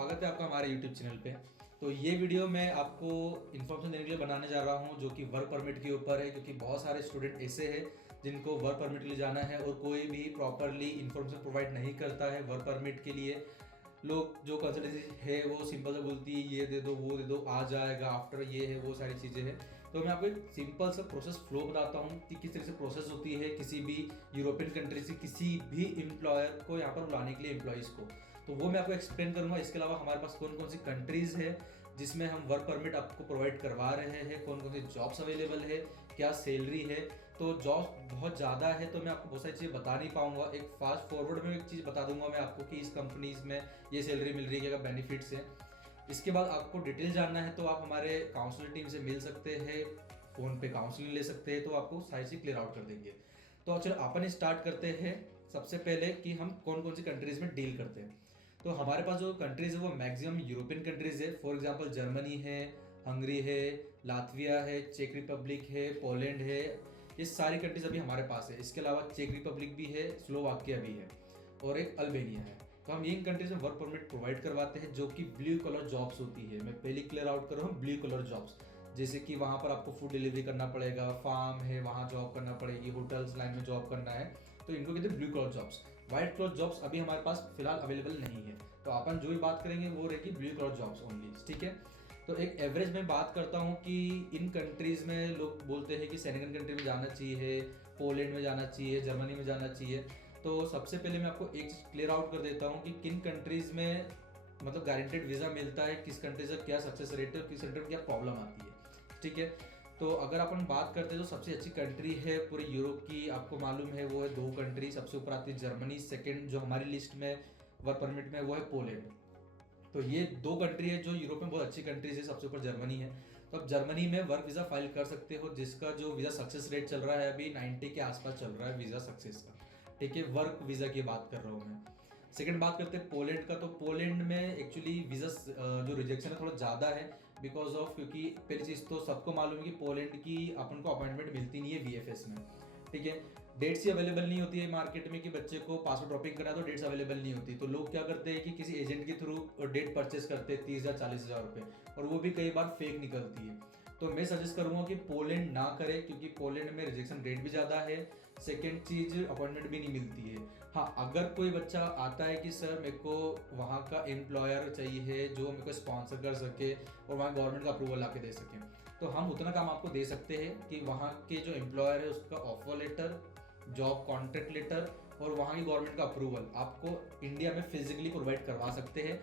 स्वागत है आपका हमारे YouTube चैनल पे। तो ये वीडियो मैं आपको इन्फॉर्मेशन देने के लिए बनाने जा रहा हूँ जो कि वर्क परमिट के ऊपर है, क्योंकि बहुत सारे स्टूडेंट ऐसे हैं जिनको वर्क परमिट के लिए जाना है और कोई भी प्रॉपरली इन्फॉर्मेशन प्रोवाइड नहीं करता है वर्क परमिट के लिए। लोग जो कंसल्टेंसी है वो सिंपल से बोलती है ये दे दो वो दे दो आ जाएगा, आफ्टर ये है वो सारी चीज़ें हैं। तो मैं आपको एक सिंपल सा प्रोसेस फ्लो बताता हूँ कि किस तरह से प्रोसेस होती है किसी भी यूरोपियन कंट्री से किसी भी एम्प्लॉयर को यहाँ पर बुलाने के लिए एम्प्लॉयज़ को। तो वो मैं आपको एक्सप्लेन करूंगा। इसके अलावा हमारे पास कौन कौन सी कंट्रीज़ है जिसमें हम वर्क परमिट आपको प्रोवाइड करवा रहे हैं, कौन कौन सी जॉब्स अवेलेबल है, क्या सैलरी है। तो जॉब बहुत ज़्यादा है तो मैं आपको बहुत सारी चीज़ें बता नहीं पाऊंगा। एक फास्ट फॉरवर्ड में एक चीज़ बता दूंगा मैं आपको कि इस कंपनीज में ये सैलरी मिल रही है, क्या बेनिफिट्स हैं। इसके बाद आपको डिटेल जानना है तो आप हमारे काउंसलर टीम से मिल सकते हैं, फ़ोन पे काउंसलिंग ले सकते हैं, तो आपको सारी चीज़ क्लियर आउट कर देंगे। तो चलो अपन स्टार्ट करते हैं सबसे पहले कि हम कौन कौन सी कंट्रीज़ में डील करते हैं। तो हमारे पास जो कंट्रीज़ है वो मैक्सिमम यूरोपियन कंट्रीज़ है। फॉर एग्जांपल जर्मनी है, हंगरी है, लातविया है, चेक रिपब्लिक है, पोलैंड है। ये सारी कंट्रीज अभी हमारे पास है। इसके अलावा चेक रिपब्लिक भी है, स्लोवाकिया भी है और एक अल्बेनिया है। तो हम इन कंट्रीज में वर्क परमिट प्रोवाइड करवाते हैं जो कि ब्लू कलर जॉब्स होती है। मैं पहले क्लियर आउट कर रहा हूँ, ब्लू कलर जॉब्स जैसे कि वहाँ पर आपको फूड डिलीवरी करना पड़ेगा, फार्म है वहाँ जॉब करना पड़ेगी, होटल्स लाइन में जॉब करना है, तो इनको कहते हैं blue colour jobs. White colour jobs अभी हमारे पास फिलहाल अवेलेबल नहीं है, तो अपन जो भी बात करेंगे वो रहेगी ब्लू कलर जॉब्स ओनली, ठीक है। तो एक एवरेज में बात करता हूँ कि इन कंट्रीज़ में लोग बोलते हैं कि सेनेगन कंट्री में जाना चाहिए, पोलैंड में जाना चाहिए, जर्मनी में जाना चाहिए। तो सबसे पहले मैं आपको एक चीज़ क्लियर आउट कर देता हूँ कि किन कंट्रीज़ में मतलब गारंटेड वीज़ा मिलता है, किस कंट्री से क्या सक्सेस रेट है और किस कंट्री में क्या प्रॉब्लम आती है, ठीक है। तो अगर अपन बात करते हैं तो सबसे अच्छी कंट्री है पूरे यूरोप की, आपको मालूम है वो है दो कंट्री। सबसे ऊपर आती है जर्मनी, सेकंड जो हमारी लिस्ट में वर्क परमिट में वो है पोलैंड। तो ये दो कंट्री है जो यूरोप में बहुत अच्छी कंट्रीज है। सबसे ऊपर जर्मनी है, तो आप जर्मनी में वर्क वीज़ा फाइल कर सकते हो जिसका जो वीज़ा सक्सेस रेट चल रहा है अभी 90 के आसपास चल रहा है वीज़ा सक्सेस का, ठीक है। वर्क वीज़ा की बात कर रहा हूँ मैं। सेकंड बात करते हैं पोलैंड का। तो पोलैंड में एक्चुअली वीज़ा जो रिजेक्शन है थोड़ा ज़्यादा है बिकॉज ऑफ, क्योंकि पहली चीज़ तो सबको मालूम है कि पोलैंड की अपन को अपॉइंटमेंट मिलती नहीं है वीएफएस में, ठीक है। डेट्स ही अवेलेबल नहीं होती है मार्केट में कि बच्चे को पासपोर्ट ड्रॉपिंग करा तो डेट्स अवेलेबल नहीं होती। तो लोग क्या करते हैं कि किसी एजेंट के थ्रू डेट परचेस करते हैं 30,000 40,000 रुपये, और वो भी कई बार फेक निकलती है। तो मैं सजेस्ट करूंगा कि पोलैंड ना करे, क्योंकि पोलैंड में रिजेक्शन रेट भी ज़्यादा है, सेकेंड चीज़ अपॉइंटमेंट भी नहीं मिलती है। हाँ, अगर कोई बच्चा आता है कि सर मेरे को वहाँ का एम्प्लॉयर चाहिए जो मेरे को स्पॉन्सर कर सके और वहाँ गवर्नमेंट का अप्रूवल ला के दे सके, तो हम उतना काम आपको दे सकते हैं कि वहाँ के जो एम्प्लॉयर है उसका offer letter, job contract letter और वहाँ की गवर्नमेंट का अप्रूवल आपको इंडिया में फिजिकली प्रोवाइड करवा सकते हैं।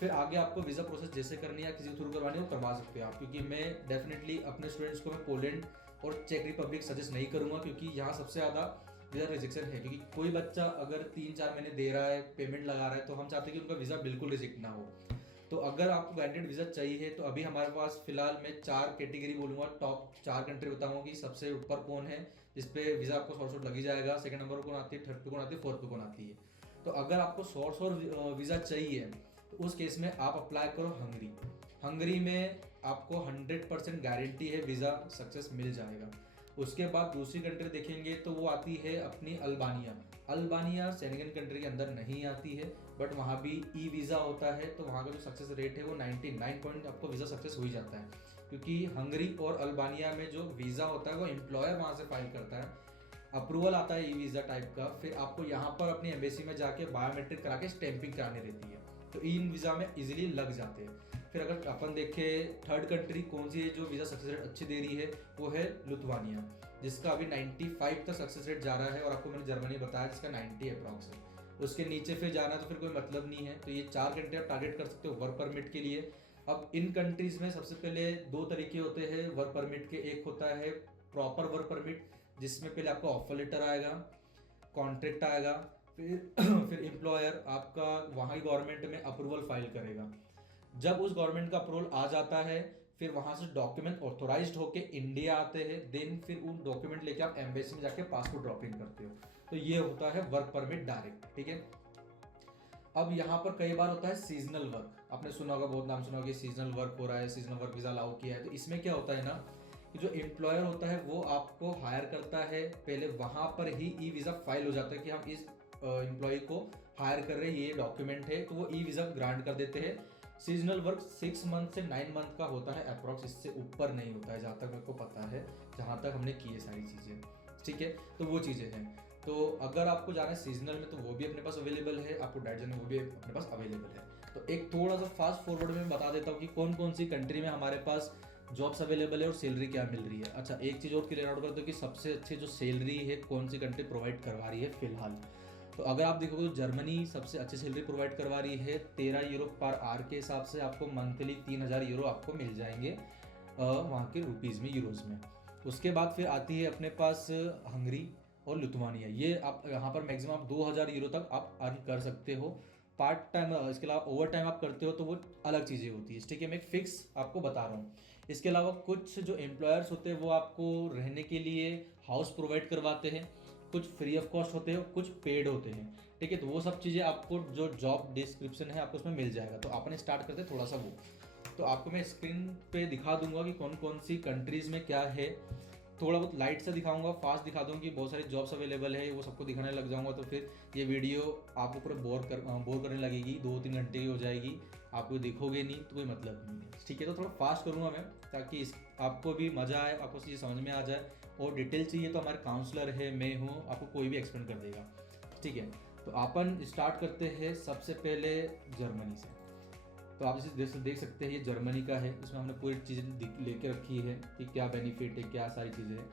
फिर आगे आपको वीज़ा प्रोसेस जैसे करनी है किसी थ्रू करवानी है वो करवा सकते हैं आप, क्योंकि मैं डेफिनेटली अपने स्टूडेंट्स को मैं पोलैंड और चेक रिपब्लिक सजेस्ट नहीं करूँगा, क्योंकि यहाँ सबसे ज़्यादा वीज़ा रिजेक्शन है। क्योंकि कोई बच्चा अगर 3-4 महीने दे रहा है, पेमेंट लगा रहा है, तो हम चाहते हैं कि उनका वीज़ा बिल्कुल रिजेक्ट ना हो। तो अगर आपको गारंटेड वीज़ा चाहिए तो अभी हमारे पास फिलहाल मैं 4 कैटेगरी बोलूँगा, टॉप 4 कंट्री बताऊँगा कि सबसे ऊपर कौन है जिसपे वीज़ा आपको शॉर्ट लग ही जाएगा, सेकंड नंबर पर कौन आती है, थर्ड पे कौन आती है, फोर्थ पे कौन आती है। तो अगर आपको शॉर्ट वीज़ा चाहिए तो उस केस में आप अप्लाई करो हंगरी। हंगरी में आपको 100% गारंटी है वीज़ा सक्सेस मिल जाएगा। उसके बाद दूसरी कंट्री देखेंगे तो वो आती है अपनी अल्बानिया। अल्बानिया सेनेगन कंट्री के अंदर नहीं आती है, बट वहाँ भी ई वीज़ा होता है, तो वहाँ का जो सक्सेस रेट है वो 99 पॉइंट आपको वीज़ा सक्सेस हो ही जाता है। क्योंकि हंगरी और अल्बानिया में जो वीज़ा होता है वो एम्प्लॉयर वहाँ से फाइल करता है, अप्रूवल आता है ई वीज़ा टाइप का, फिर आपको यहाँ पर अपनी एम्बेसी में जाके बायोमेट्रिक करा के स्टैंपिंग करानी रहती है, तो इन वीज़ा में इजीली लग जाते हैं। फिर अगर अपन देखें थर्ड कंट्री कौन सी है जो वीज़ा सक्सेस रेट अच्छी दे रही है, वो है लिथुआनिया, जिसका अभी 95 तक सक्सेस रेट जा रहा है, और आपको मैंने जर्मनी बताया जिसका 90 अप्रॉक्स है। उसके नीचे फिर जाना तो फिर कोई मतलब नहीं है। तो ये 4 कंट्री आप टारगेट कर सकते हो वर्क परमिट के लिए। अब इन कंट्रीज़ में सबसे पहले 2 तरीके होते हैं वर्क परमिट के। एक होता है प्रॉपर वर्क परमिट जिसमें पहले आपका ऑफर लेटर आएगा, कॉन्ट्रैक्ट आएगा, फिर एम्प्लॉयर आपका वहाँ की गवर्नमेंट में अप्रूवल फाइल करेगा। जब उस गवर्नमेंट का अप्रूवल आ जाता है फिर वहाँ से डॉक्यूमेंट ऑथोराइज्ड होके इंडिया आते हैं, देन फिर उन डॉक्यूमेंट लेके आप एम्बेसी में जाके पासपोर्ट ड्रॉपिंग करते हो। तो ये होता है वर्क परमिट डायरेक्ट, ठीक है। अब यहाँ पर कई बार होता है सीजनल वर्क, आपने सुना होगा, बहुत नाम सुना होगा, सीजनल वर्क हो रहा है, सीजनल वर्क वीज़ा अलाउ किया है। तो इसमें क्या होता है ना कि जो एम्प्लॉयर होता है वो आपको हायर करता है, पहले वहाँ पर ही ई वीज़ा फाइल हो जाता है कि हम इस एम्प्लॉय को हायर कर रहे हैं, ये डॉक्यूमेंट है, तो वो ई वीज़ा ग्रांट कर देते हैं। सीजनल वर्क 6 मंथ से 9 मंथ का होता है अप्रॉक्स, इससे ऊपर नहीं होता है जहाँ तक मेरे को पता है, जहाँ तक हमने की है सारी चीज़ें। ठीक है, तो वो चीज़ें हैं। तो अगर आपको जाना है सीजनल में तो वो भी अपने पास अवेलेबल है, आपको डायरेक्ट जाना है वो भी अपने पास अवेलेबल है। तो एक थोड़ा सा फास्ट फॉरवर्ड में बता देता हूँ कि कौन कौन सी कंट्री में हमारे पास जॉब्स अवेलेबल है और सैलरी क्या मिल रही है। अच्छा, एक चीज़ और क्लियर आउट कर दो कि सबसे अच्छी जो सैलरी है कौन सी कंट्री प्रोवाइड करवा रही है फिलहाल। तो अगर आप देखोगे तो जर्मनी सबसे अच्छी सैलरी प्रोवाइड करवा रही है। 13 यूरो पर आवर के हिसाब से आपको मंथली 3000 यूरो आपको मिल जाएंगे वहाँ के रुपीज़ में, यूरोज़ में। उसके बाद फिर आती है अपने पास हंगरी और लिथुआनिया। ये आप यहाँ पर मैक्सिमम आप 2000 यूरो तक आप अर्न कर सकते हो। पार्ट टाइम, इसके अलावा ओवर टाइम आप करते हो तो वो अलग चीज़ें होती है। ठीक है, मैं एक फिक्स आपको बता रहा हूँ। इसके अलावा कुछ जो एम्प्लॉयर्स होते हैं वो आपको रहने के लिए हाउस प्रोवाइड करवाते हैं, कुछ फ्री ऑफ कॉस्ट होते हैं, कुछ पेड होते हैं। ठीक है, तो वो सब चीज़ें आपको जो जॉब डिस्क्रिप्शन है आपको उसमें मिल जाएगा। तो अपन स्टार्ट करते हैं थोड़ा सा वो, तो आपको मैं स्क्रीन पे दिखा दूंगा कि कौन कौन सी कंट्रीज़ में क्या है। थोड़ा बहुत लाइट से दिखाऊंगा, फास्ट दिखा दूंगा कि बहुत सारी जॉब्स अवेलेबल है, वो सबको दिखाने लग जाऊंगा तो फिर ये वीडियो आपको पूरा बोर करने लगेगी, 2-3 घंटे की हो जाएगी, आपको देखोगे नहीं तो कोई मतलब नहीं है। ठीक है, तो थोड़ा फास्ट करूँगा मैं ताकि आपको भी मज़ा आए, आपको चीज़ समझ में आ जाए। और डिटेल चाहिए तो हमारे काउंसलर है, मैं हूँ, आपको कोई भी एक्सप्लेन कर देगा। ठीक है, तो अपन स्टार्ट करते हैं सबसे पहले जर्मनी से। तो आप इसे देख सकते हैं, ये जर्मनी का है। इसमें हमने पूरी चीज़ें लेके रखी है कि क्या बेनिफिट है, क्या सारी चीज़ें हैं।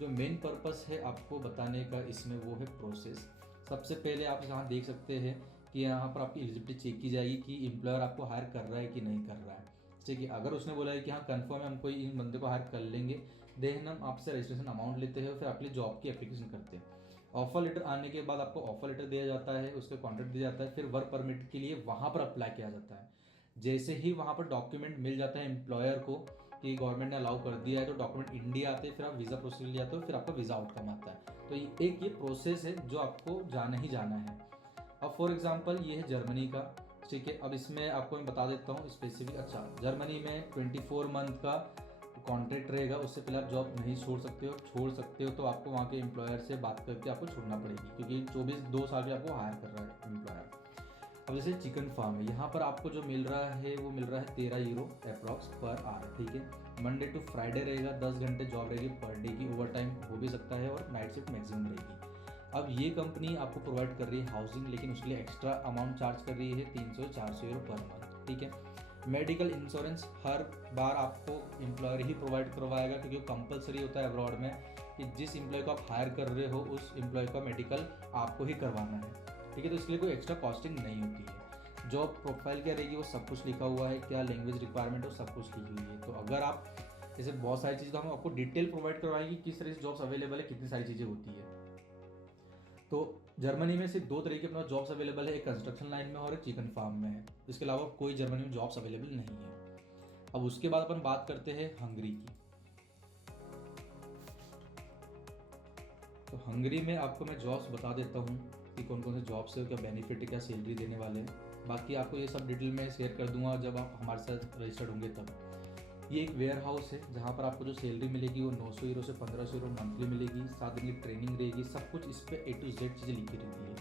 जो मेन पर्पस है आपको बताने का इसमें वो है प्रोसेस। सबसे पहले आप यहाँ देख सकते हैं कि यहाँ पर आपकी एलिजिबिलिटी चेक की जाएगी कि एम्प्लॉयर आपको हायर कर रहा है कि नहीं कर रहा है। ठीक है, अगर उसने बोला है कि हाँ कन्फर्म है, हम कोई इन बंदे को हायर कर लेंगे, देन हम आपसे रजिस्ट्रेशन अमाउंट लेते हैं, फिर आपके लिए जॉब की एप्लीकेशन करते हैं। ऑफर लेटर आने के बाद आपको ऑफर लेटर दिया जाता है, उसका कॉन्ट्रैक्ट दिया जाता है, फिर वर्क परमिट के लिए वहाँ पर अप्लाई किया जाता है। जैसे ही वहाँ पर डॉक्यूमेंट मिल जाता है एम्प्लॉयर को कि गवर्नमेंट ने अलाउ कर दिया है, तो डॉक्यूमेंट इंडिया आते हैं, फिर आप वीज़ा प्रोसेस के लिए जाते हो, फिर आपका वीज़ा आउटकम आता है। तो ये प्रोसेस है जो आपको जाना ही जाना है। अब फॉर एग्जांपल ये है जर्मनी का। ठीक है, अब इसमें आपको मैं बता देता हूँ स्पेसिफिक। अच्छा, जर्मनी में 24 मंथ का कॉन्ट्रैक्ट रहेगा, उससे पहले आप जॉब नहीं छोड़ सकते हो तो आपको वहाँ के एम्प्लॉयर से बात करके आपको छोड़ना पड़ेगी, क्योंकि 2 साल भी आपको हायर कर रहा है एम्प्लॉयर। अब जैसे चिकन फार्म है, यहाँ पर आपको जो मिल रहा है वो मिल रहा है 13 यूरो अप्रॉक्स पर आवर। ठीक है, मंडे टू फ्राइडे रहेगा, 10 घंटे जॉब रहेगी पर डे की, ओवर टाइम हो भी सकता है और नाइट शिफ्ट मैक्सिमम रहेगी। अब ये कंपनी आपको प्रोवाइड कर रही है हाउसिंग, लेकिन उसके लिए एक्स्ट्रा अमाउंट चार्ज कर रही है 300-400 यूरो पर मंथ। ठीक है, मेडिकल इंश्योरेंस हर बार आपको एम्प्लॉयर ही प्रोवाइड करवाएगा, क्योंकि वो कंपलसरी होता है अब्रॉड में कि जिस एम्प्लॉय को आप हायर कर रहे हो उस एम्प्लॉय का मेडिकल आपको ही करवाना है। ठीक है, तो इसके लिए कोई एक्स्ट्रा कॉस्टिंग नहीं होती है। जॉब प्रोफाइल क्या रहेगी वो सब कुछ लिखा हुआ है, क्या लैंग्वेज रिक्वायरमेंट हो सब कुछ लिखी हुई है। तो अगर आप जैसे बहुत सारी चीज़ें तो हम आपको डिटेल प्रोवाइड करवाएंगे किस तरह से जॉब्स अवेलेबल है, कितनी सारी चीज़ें होती है। तो जर्मनी में सिर्फ 2 तरह के अपना जॉब्स अवेलेबल है, एक कंस्ट्रक्शन लाइन में और एक चिकन फार्म में है। इसके अलावा कोई जर्मनी में जॉब्स अवेलेबल नहीं है। अब उसके बाद अपन बात करते हैं हंगरी की। तो हंगरी में आपको मैं जॉब्स बता देता हूँ कि कौन कौन से जॉब्स है, क्या बेनिफिट है, क्या सैलरी देने वाले हैं। बाकी आपको ये सब डिटेल में शेयर कर दूंगा जब आप हमारे साथ रजिस्टर्ड होंगे तब। ये एक वेयर हाउस है जहाँ पर आपको जो सैलरी मिलेगी वो 900 यूरो से 1500 यूरो मंथली मिलेगी। 7 दिन की ट्रेनिंग रहेगी, सब कुछ इस पर A to Z चीज़ें लिखी रहती है।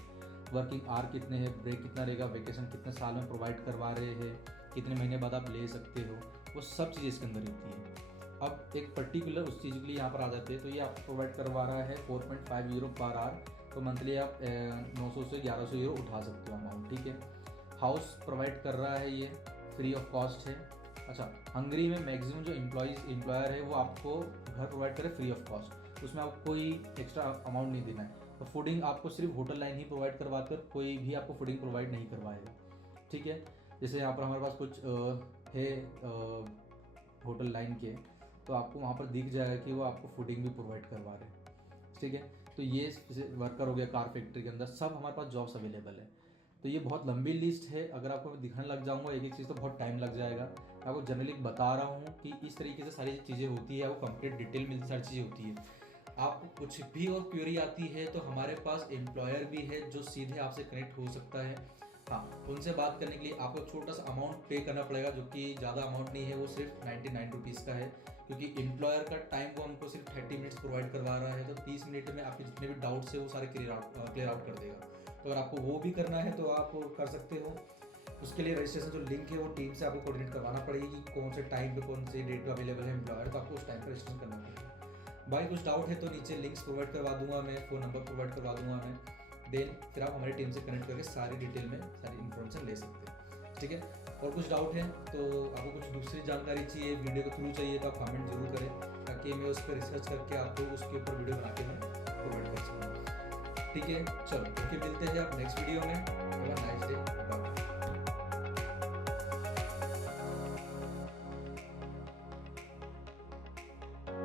वर्किंग आवर कितने हैं, ब्रेक कितना रहेगा, वेकेशन कितने साल में प्रोवाइड करवा रहे हैं, कितने महीने बाद आप ले सकते हो, वो सब चीज़ें इसके अंदर रहती है। अब एक पर्टिकुलर उस चीज़ के लिए यहाँ पर आ जाते हैं, तो ये आपको प्रोवाइड करवा रहा है 4.5 यूरो पर आवर। तो मंथली आप 900 से 1100 यूरो उठा सकते हो अमाउंट। ठीक है, हाउस प्रोवाइड कर रहा है, ये फ्री ऑफ कॉस्ट है। अच्छा, हंगरी में मैक्सिमम जो एम्प्लॉयर है वो आपको घर प्रोवाइड करे फ्री ऑफ कॉस्ट, उसमें आपको कोई एक्स्ट्रा अमाउंट नहीं देना है। तो फूडिंग आपको सिर्फ होटल लाइन ही प्रोवाइड करवाकर कोई भी आपको फूडिंग प्रोवाइड नहीं करवाएगा। ठीक है, जैसे यहाँ पर हमारे पास कुछ है होटल लाइन के, तो आपको वहाँ पर दिख जाएगा कि वो आपको फूडिंग भी प्रोवाइड करवा रहे हैं। ठीक है, तो ये वर्कर हो गया कार फैक्ट्री के अंदर, सब हमारे पास जॉब्स अवेलेबल है। तो ये बहुत लंबी लिस्ट है, अगर आपको मैं दिखाने लग जाऊंगा एक एक चीज़ तो बहुत टाइम लग जाएगा। आपको जनरली बता रहा हूँ कि इस तरीके से सारी चीज़ें होती है, आपको कंप्लीट डिटेल में सारी चीज़ें होती है। आपको कुछ भी और क्वेरी आती है तो हमारे पास एम्प्लॉयर भी है जो सीधे आपसे कनेक्ट हो सकता है। हाँ, उनसे बात करने के लिए आपको छोटा सा अमाउंट पे करना पड़ेगा, जो कि ज़्यादा अमाउंट नहीं है, वो सिर्फ 99 रुपीज़ का है, क्योंकि एम्प्लॉयर का टाइम वो हमको सिर्फ 30 मिनट्स प्रोवाइड करवा रहा है। तो 30 मिनट में आपके जितने भी डाउट्स है वो सारे क्लियर आउट कर देगा। तो अगर आपको वो भी करना है तो आप कर सकते हो। उसके लिए रजिस्ट्रेशन जो लिंक है वो टीम से आपको कोऑर्डिनेट करवाना पड़ेगी कि कौन से टाइम पे कौन से डेट पे अवेलेबल है एम्प्लॉयर, तो आपको उस टाइम पर रजिस्ट्रेशन करना पड़ेगा। भाई कुछ डाउट है तो नीचे लिंक्स प्रोवाइड करवा दूंगा मैं, फ़ोन नंबर प्रोवाइड करवा दूंगा मैं, देन फिर आप हमारी टीम से कनेक्ट करके सारी डिटेल में सारी इन्फॉर्मेशन ले सकते हैं, ठीक है। और कुछ डाउट है तो आपको कुछ दूसरी जानकारी चाहिए, वीडियो के थ्रू चाहिए, तो आप कमेंट जरूर करें ताकि मैं उस पर रिसर्च करके आपको उसके ऊपर वीडियो बना के मैं प्रोवाइड कर सकूँ, ठीक है। चलो फिर मिलते हैं आप नेक्स्ट वीडियो में। Have a nice day.